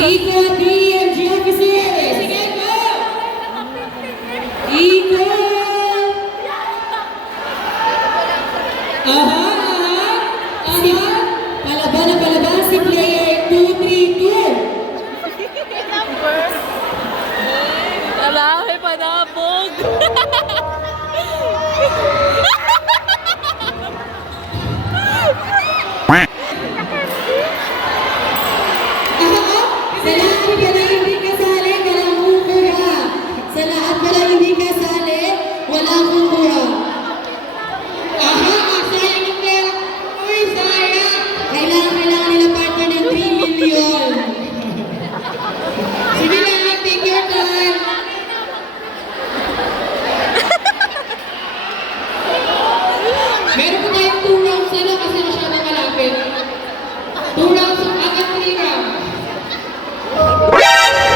Iko, DMG officer. Sige, go! Iko! Aha, aha. Aha. Palaban na palaban si player 232. Ala, may panabog. Sa lahat pala hindi kasali, walang kukuha. Sa lahat pala hindi kasali, walang kukuha. Aha, sayang yung pera. Uy, sayang. Kailangan nila partner ng 3 million. Sige lang, take your time. Meron po tayong 2 rounds na lang kasi masyadong malapit. 2 rounds, agad 3 rounds.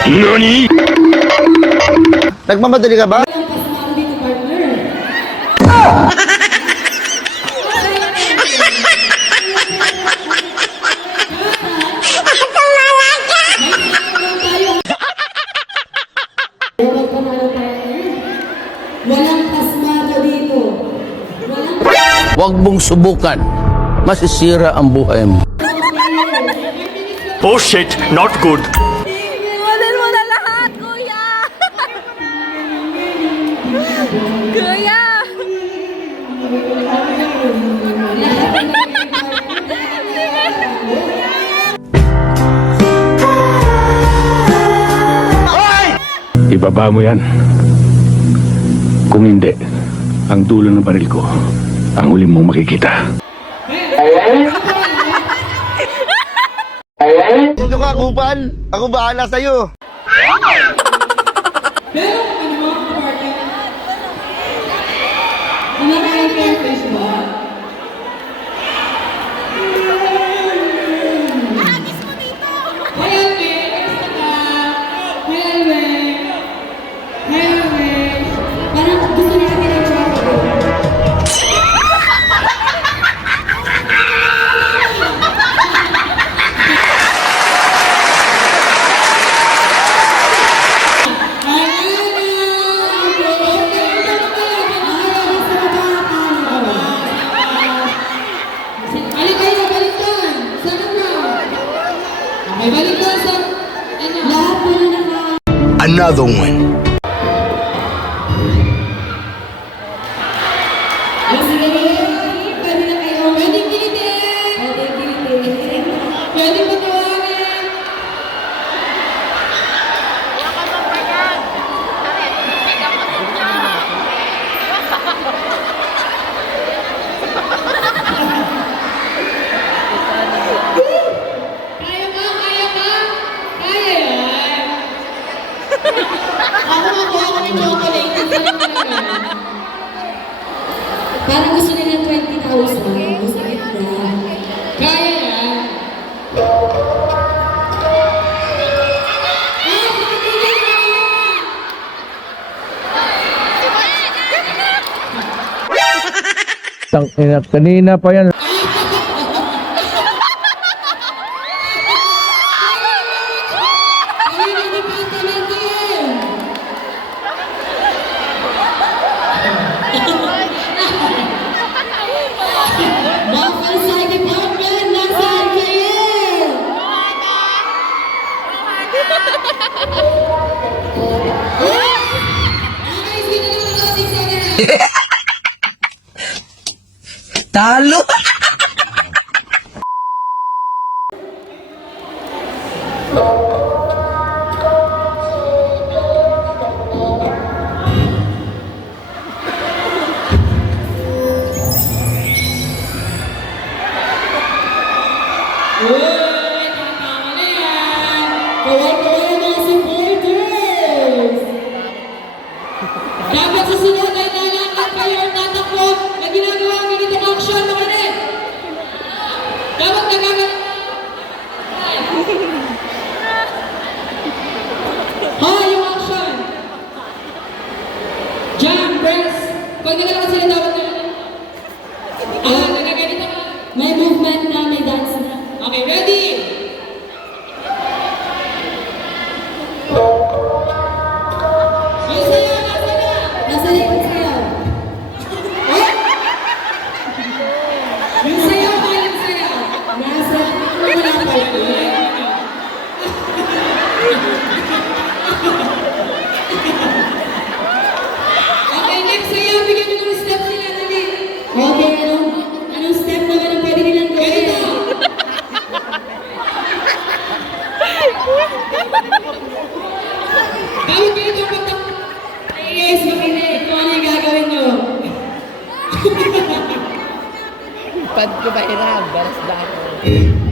NANI?! Nagmamadali ka ba? Walang pasmado dito, partner. Walang pasmado dito. Huwag mong subukan. Masisira ang buhay mo. Oh shit, not good. Iwanan mo na lahat, kuya! Kuya! Ibaba mo yan. Kung hindi, ang dulo ng baril ko, ang huli mong makikita. Dito ka, kupal. Ako bahala sa'yo. Pero ano mga partner? Ano kayo fair fish ba? Agis mo dito! Hi, Elme! Kamusta ka? Hi, Elme! Hi, Elme! Parang gusto niya kami ng chocolate. Another one. Pwede na kayo. Pwede kilitin. Pwede patawarin. Kaya ba? Kaya ba? Kaya yan. Ako makuha ko ng chocolate. Ang sarap talaga. Parang gusto nila 20,000. Gusto kita. Kaya yan. Kanina pa yan. Bakal sa department, nasaan kayo? Talo! Uy, tama na yan. Kawal-kawal ang mga supporters. Dapat susunod ay lalakad kayo at tatakbo na ginagawa ang ganitong action naman eh. Dapat nagagawa. Ha, yung action. Jump, press. Pag nagalakas sila dapat na. Nagaganito ka. May movement na, may dance na. Okay, ready? Pad ko ba hiram? Baras ba ako?